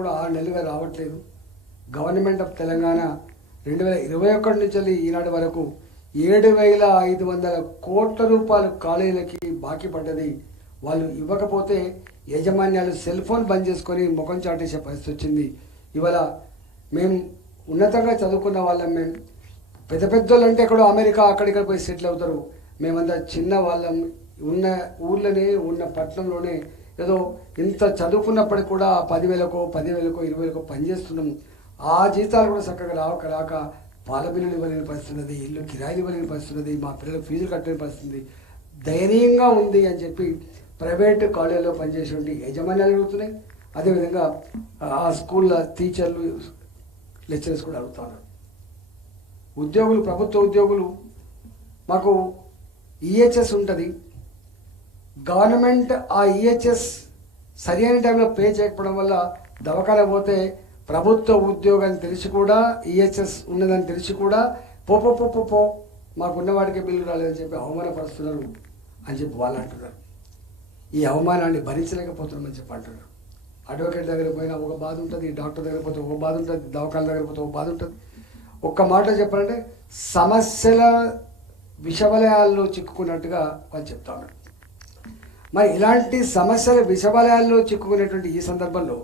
కూడా 6 నెలలుగా రావట్లేదు. గవర్నమెంట్ ఆఫ్ తెలంగాణ 2021 నుంచి ఈనాటి వరకు 7,500 కోట్ల రూపాయలు కాలేజీలకి బాకీ పడ్డది. వాళ్ళు ఇవ్వకపోతే యాజమాన్యాలు సెల్ ఫోన్ బంద్ చేసుకొని ముఖం చాటేసే పరిస్థితి వచ్చింది. ఇవాళ మేము ఉన్నతంగా చదువుకున్న వాళ్ళం, మేము పెద్ద పెద్దోళ్ళు అంటే ఎక్కడో అమెరికా అక్కడిక్కడ పోయి సెటిల్ అవుతారు. మేమంతా చిన్న వాళ్ళం, ఉన్న ఊళ్ళోనే ఉన్న పట్టణంలోనే ఏదో ఇంత చదువుకున్నప్పటికి కూడా 10,000కో 20,000కో పనిచేస్తున్నాం. ఆ జీతాలు కూడా చక్కగా రాక పాల బిల్లులు ఇవ్వలేని పరిస్థితి, ఇల్లు కిరాయిలు ఇవ్వలేని పరిస్థితి, మా పిల్లలకు ఫీజులు కట్టలేని పరిస్థితి దయనీయంగా ఉంది అని చెప్పి ప్రైవేటు కాలేజీలో పనిచేసేటువంటి యాజమాన్యాలు అడుగుతున్నాయి. అదేవిధంగా ఆ స్కూళ్ళ టీచర్లు లెక్చరర్స్ కూడా అడుగుతున్నారు. ఉద్యోగులు, ప్రభుత్వ ఉద్యోగులు, మాకు ఈహెచ్ఎస్ ఉంటుంది. గవర్నమెంట్ ఆ ఈహెచ్ఎస్ సరైన టైంలో పే చేయకపోవడం వల్ల దవాఖాన పోతే ప్రభుత్వ ఉద్యోగాన్ని తెలిసి కూడా ఈహెచ్ఎస్ ఉన్నదని తెలిసి కూడా పో మాకున్న వాడికి బిల్లు రాలేదని చెప్పి అవమానపరుస్తున్నారు అని చెప్పి వాళ్ళు అంటున్నారు. ఈ అవమానాన్ని భరించలేకపోతున్నామని చెప్పి అంటున్నారు. అడ్వకేట్ దగ్గర పోయినా ఒక బాధ ఉంటుంది, డాక్టర్ దగ్గర పోతే ఒక బాధ ఉంటుంది, దవాఖాన దగ్గర పోతే ఒక బాధ ఉంటుంది. ఒక్క మాట చెప్పాలంటే సమస్యల విషవలయాల్లో చిక్కుకున్నట్టుగా వాళ్ళు చెప్తా ఉన్నారు. మరి ఇలాంటి సమస్యల విషవలయాల్లో చిక్కుకునేటువంటి ఈ సందర్భంలో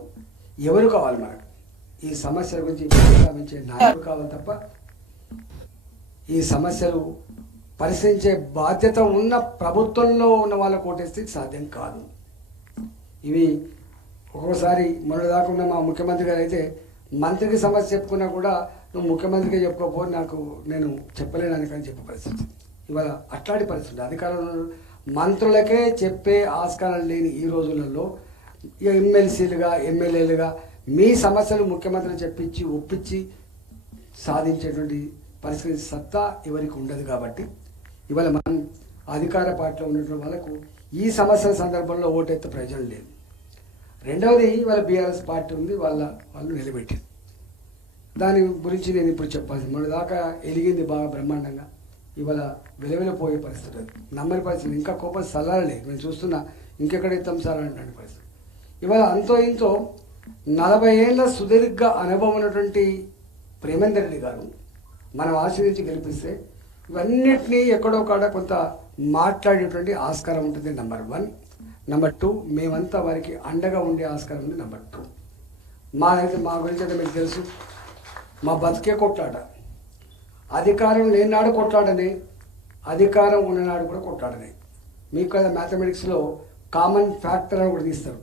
ఎవరు కావాలి? మనకు ఈ సమస్యల గురించి ప్రస్తావించే నాయకులు కావాలి తప్ప ఈ సమస్యలు పరిశీలించే బాధ్యత ఉన్న ప్రభుత్వంలో ఉన్న వాళ్ళ కోటేస్తే సాధ్యం కాదు. ఇవి ఒక్కొక్కసారి మొన్నటిదాకా ఉన్న మా ముఖ్యమంత్రి గారు అయితే మంత్రికి సమస్య చెప్పుకున్నా కూడా నువ్వు ముఖ్యమంత్రిగా చెప్పుకోపో, నేను చెప్పలేనని కానీ చెప్పే పరిస్థితి. ఇవాళ అట్లాంటి పరిస్థితి అధికారంలో మంత్రులకే చెప్పే ఆస్కారం లేని ఈ రోజులలో ఎమ్మెల్సీలుగా ఎమ్మెల్యేలుగా మీ సమస్యలు ముఖ్యమంత్రిని చెప్పించి ఒప్పించి సాధించేటువంటి పరిస్థితి సత్తా ఎవరికి ఉండదు. కాబట్టి ఇవాళ మనం అధికార పార్టీలో ఉన్నటువంటి వాళ్ళకు ఈ సమస్యల సందర్భంలో ఓటెత్తే ప్రయోజనం లేదు. రెండవది, ఇవాళ బీఆర్ఎస్ పార్టీ ఉంది, వాళ్ళు నిలబెట్టింది. దాని గురించి నేను ఇప్పుడు చెప్పాల్సింది. మన దాకా ఎలిగింది బాగా బ్రహ్మాండంగా, ఇవాళ వెలువెలిపోయే పరిస్థితి, నమ్మని పరిస్థితి. ఇంకా కోపం సల్లాలే, నేను చూస్తున్నా ఇంకెక్కడ ఇస్తాం సార్ అంటే పరిస్థితి. ఇవాళ అంతో ఇంతో 40 ఏళ్ళ సుదీర్ఘ అనుభవం ఉన్నటువంటి ప్రేమేందర్ రెడ్డి గారు మనం ఆశీర్వదించి గెలిపిస్తే ఇవన్నిటినీ ఎక్కడో కాడ కొంత మాట్లాడేటువంటి ఆస్కారం ఉంటుంది. నెంబర్ 1. నెంబర్ 2, మేమంతా వారికి అండగా ఉండే ఆస్కారం ఉంది. నెంబర్ 2, మా గురించి అయితే మీకు తెలుసు, మా బతికే కొట్లాట. అధికారం లేనినాడు కొట్లాడని, అధికారం ఉన్ననాడు కూడా కొట్లాడని. మీకు కదా మ్యాథమెటిక్స్లో కామన్ ఫ్యాక్టర్ అని కూడా తీస్తారు.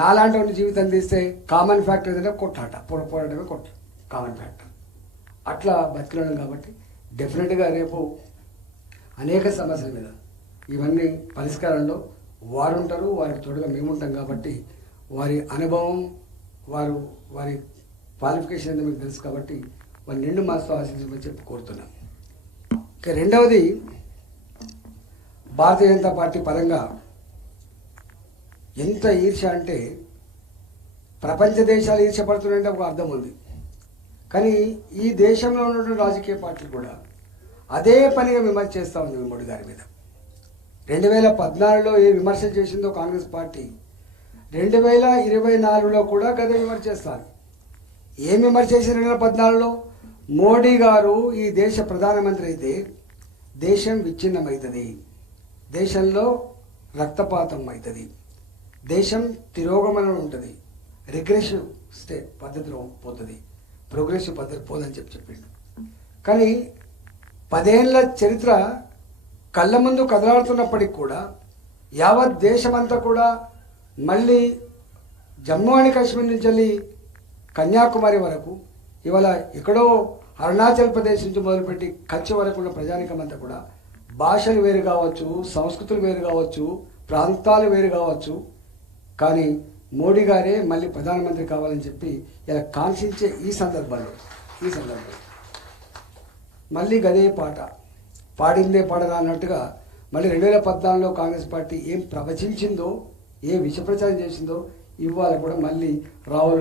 నాలాంటి వాడి జీవితం తీస్తే కామన్ ఫ్యాక్టర్ ఏదంటే కొట్లాట, పోరాటమే కామన్ ఫ్యాక్టర్. అట్లా బతికినాం కాబట్టి డెఫినెట్గా రేపు అనేక సమస్యల మీద ఇవన్నీ పరిష్కారంలో వారు ఉంటారు, వారికి తోడుగా మేము ఉంటాం. కాబట్టి వారి అనుభవం, వారి క్వాలిఫికేషన్ అనేది మీకు తెలుసు. కాబట్టి వారి నిండు మనసుతో ఆశించమని చెప్పి కోరుతున్నాం. ఇక రెండవది, భారతీయ జనతా పార్టీ పరంగా ఎంత ఈర్ష్య అంటే ప్రపంచ దేశాలు ఈర్ష్యపడుతున్నాయంటే ఒక అర్థం ఉంది. కానీ ఈ దేశంలో ఉన్నటువంటి రాజకీయ పార్టీలు కూడా అదే పనిగా విమర్శ చేస్తూ ఉంది మోడీ గారి మీద. 2014లో ఏ విమర్శలు చేసిందో కాంగ్రెస్ పార్టీ 2024లో కూడా గదే విమర్శ చేస్తారు. ఏం విమర్శ చేసి 2014లో మోడీ గారు ఈ దేశ ప్రధానమంత్రి అయితే దేశం విచ్ఛిన్నమవుతుంది, దేశంలో రక్తపాతం అవుతుంది, దేశం తిరోగమనం ఉంటుంది, రిగ్రెసివ్ పద్ధతిలో పోతుంది, ప్రోగ్రెసివ్ పద్ధతి పోదని చెప్పిండు. కానీ 10 ఏళ్ళ చరిత్ర కళ్ళ ముందు కదలాడుతున్నప్పటికి కూడా యావత్ దేశమంతా కూడా మళ్ళీ జమ్మూ అండ్ కాశ్మీర్ నుంచి వెళ్ళి కన్యాకుమారి వరకు, ఇవాళ ఎక్కడో అరుణాచల్ ప్రదేశ్ నుంచి మొదలుపెట్టి కచ్ వరకు ఉన్న ప్రజానికం అంతా కూడా భాషలు వేరు కావచ్చు, సంస్కృతులు వేరు కావచ్చు, ప్రాంతాలు వేరు కావచ్చు, కానీ మోడీ గారే మళ్ళీ ప్రధానమంత్రి కావాలని చెప్పి ఇలా కాంక్షించే ఈ సందర్భంలో మళ్ళీ గదే పాట పాడిందే పాడరా అన్నట్టుగా మళ్ళీ 2014లో కాంగ్రెస్ పార్టీ ఏం ప్రవచించిందో, ఏ విష ప్రచారం చేసిందో ఇవాళ కూడా మళ్ళీ రావులు